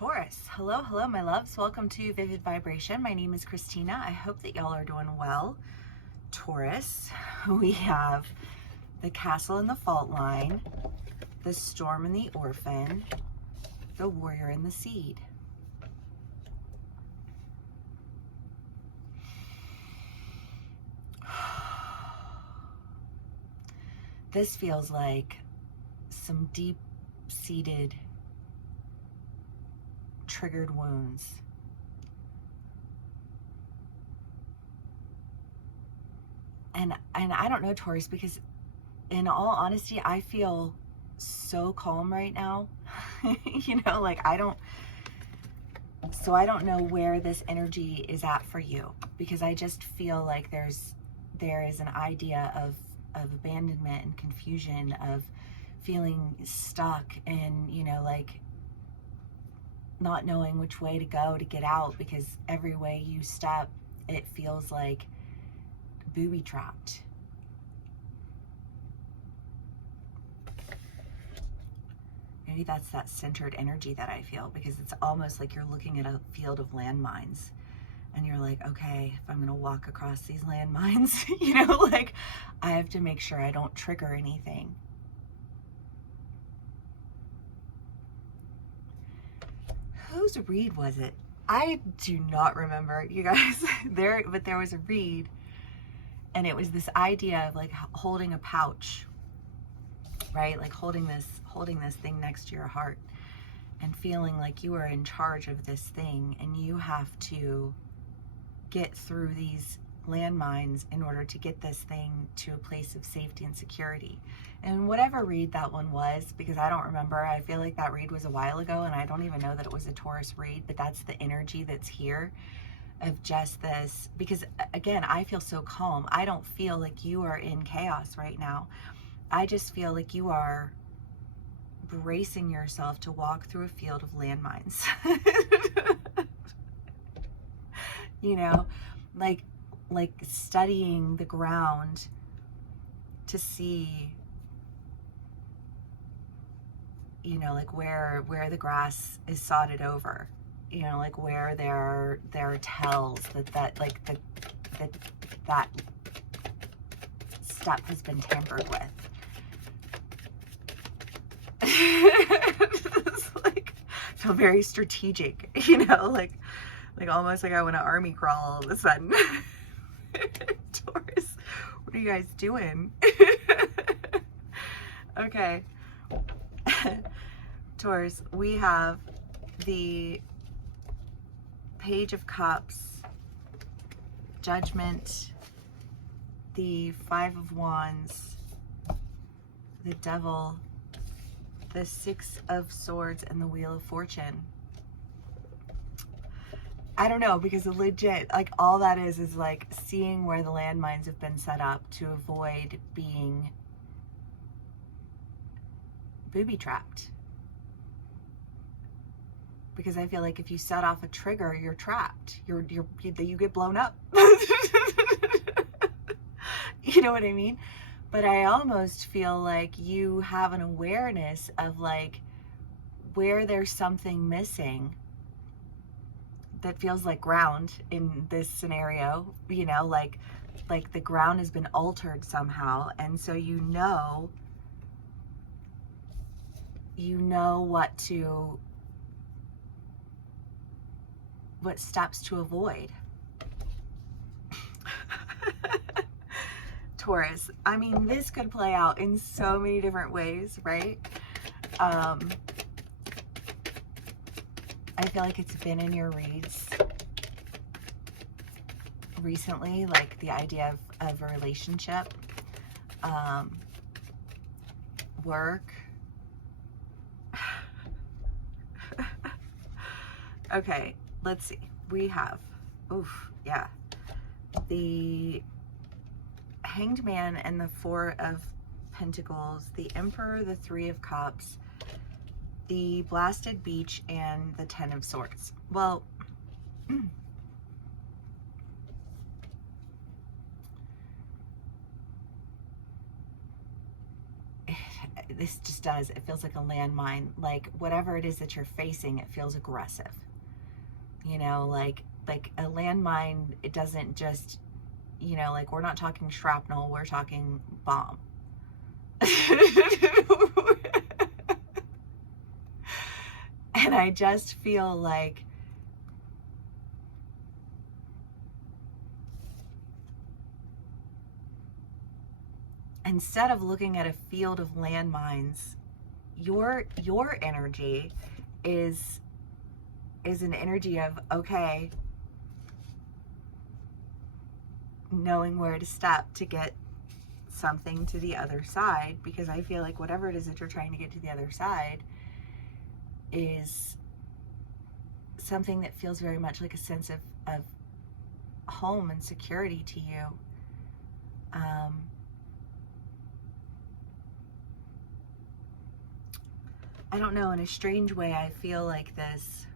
Taurus. Hello, hello, my loves. Welcome to Vivid Vibration. My name is Christina. I hope that y'all are doing well. Taurus, we have the Castle and the Fault Line, the Storm and the Orphan, the Warrior and the Seed. This feels like some deep-seated triggered wounds. And I don't know, Taurus, because in all honesty, I feel so calm right now. Like I don't know where this energy is at for you, because I just feel like there is an idea of abandonment and confusion, of feeling stuck and, like not knowing which way to go to get out, because every way you step, it feels like booby trapped. Maybe that's that centered energy that I feel, because it's almost like you're looking at a field of landmines and you're like, okay, if I'm going to walk across these landmines, like I have to make sure I don't trigger anything. Whose read was it? I do not remember, you guys. But there was a read, and it was this idea of like holding a pouch, right? Like holding this thing next to your heart and feeling like you are in charge of this thing, and you have to get through these landmines in order to get this thing to a place of safety and security. And whatever read that one was, because I don't remember, I feel like that read was a while ago, and I don't even know that it was a Taurus read, but that's the energy that's here of just this. Because again, I feel so calm. I don't feel like you are in chaos right now. I just feel like you are bracing yourself to walk through a field of landmines. Like studying the ground to see, like where the grass is sodded over, like where there are tells that step has been tampered with. It's like, I feel very strategic, like almost like I want to army crawl all of a sudden. Taurus, what are you guys doing? Okay. Taurus, we have the Page of Cups, Judgment, the Five of Wands, the Devil, the Six of Swords, and the Wheel of Fortune. I don't know, because legit, like all that is like seeing where the landmines have been set up to avoid being booby trapped. Because I feel like if you set off a trigger, you're trapped. You get blown up. You know what I mean? But I almost feel like you have an awareness of like where there's something missing that feels like ground in this scenario, like the ground has been altered somehow. And so what steps to avoid. Taurus, I mean, this could play out in so many different ways, right? I feel like it's been in your reads recently, like the idea of a relationship, work. Okay, let's see. We have, the Hanged Man and the Four of Pentacles, the Emperor, the Three of Cups, the Blasted Beach, and the Ten of Swords. Well, this just does, it feels like a landmine. Like whatever it is that you're facing, it feels aggressive. You know, like a landmine, it doesn't just, you know, like we're not talking shrapnel, we're talking bomb. And I just feel like instead of looking at a field of landmines, your energy is an energy of, okay, knowing where to step to get something to the other side, because I feel like whatever it is that you're trying to get to the other side is something that feels very much like a sense of home and security to you. I don't know, in a strange way, I feel like this.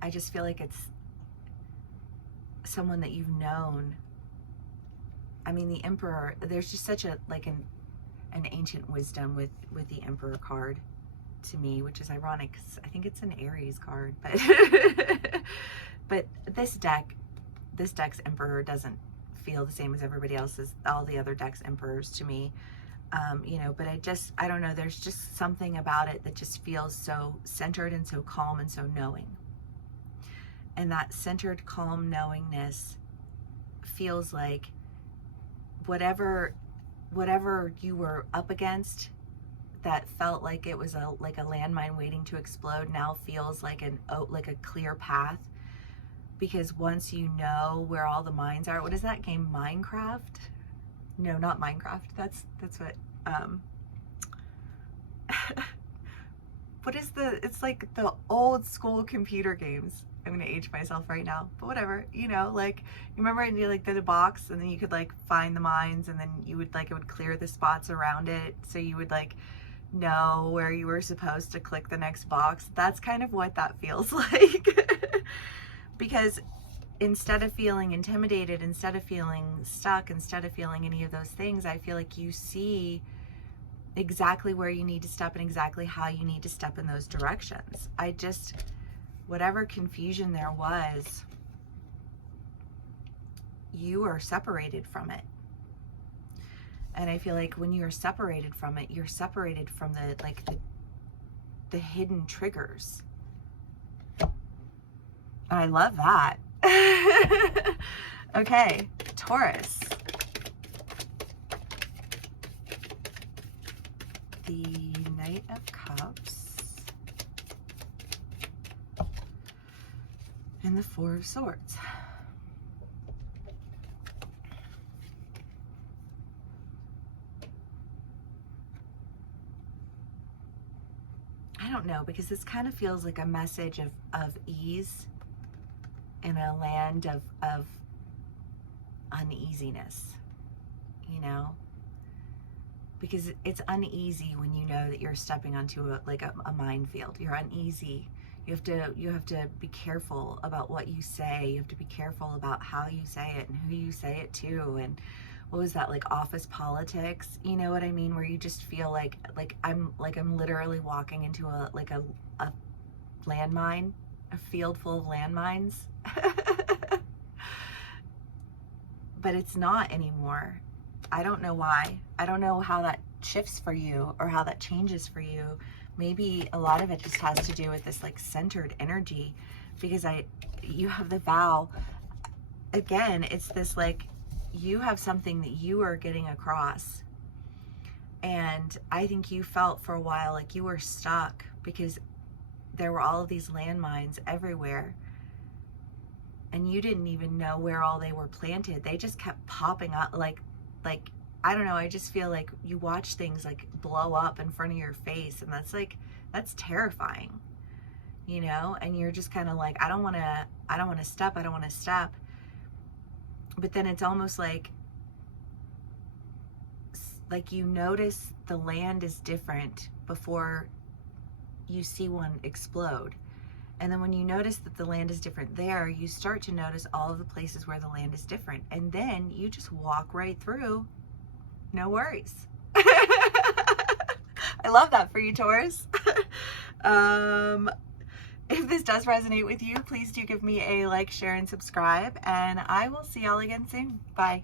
I just feel like it's someone that you've known. I mean, the Emperor, there's just such a, like an ancient wisdom with the Emperor card to me, which is ironic because I think it's an Aries card, but but this deck's Emperor doesn't feel the same as everybody else's, all the other decks' Emperors to me. You know, but I don't know, there's just something about it that just feels so centered and so calm and so knowing. And that centered, calm knowingness feels like whatever you were up against that felt like it was a landmine waiting to explode now feels like a clear path, because once you know where all the mines are. What is that game, Minecraft? No, not Minecraft. That's what what is it's like the old school computer games. I'm gonna age myself right now, but whatever, you know, like, you remember when you like did a box and then you could like find the mines, and then you would like, it would clear the spots around it, so you would like know where you were supposed to click the next box. That's kind of what that feels like. Because instead of feeling intimidated, instead of feeling stuck, instead of feeling any of those things, I feel like you see exactly where you need to step and exactly how you need to step in those directions. Whatever confusion there was, you are separated from it. And I feel like when you're separated from it, you're separated from the hidden triggers. I love that. Okay, Taurus. The Knight of Cups and the Four of Swords. I don't know, because this kind of feels like a message of ease in a land of uneasiness, you know, because it's uneasy when you know that you're stepping onto a minefield. You're uneasy. You have to be careful about what you say. You have to be careful about how you say it and who you say it to. And what was that, like office politics? You know what I mean? Where you just feel like I'm literally walking into a landmine, a field full of landmines. But it's not anymore. I don't know why. I don't know how that shifts for you or how that changes for you. Maybe a lot of it just has to do with this like centered energy, because you have the vow. Again, it's this like, you have something that you are getting across. And I think you felt for a while like you were stuck because there were all of these landmines everywhere. And you didn't even know where all they were planted. They just kept popping up like I don't know, I just feel like you watch things like blow up in front of your face, and that's terrifying, you know? And you're just kind of like, I don't want to step. But then it's almost like you notice the land is different before you see one explode. And then when you notice that the land is different there, you start to notice all of the places where the land is different. And then you just walk right through. No worries. I love that for you, Taurus. If this does resonate with you, please do give me a like, share, and subscribe, and I will see y'all again soon. Bye.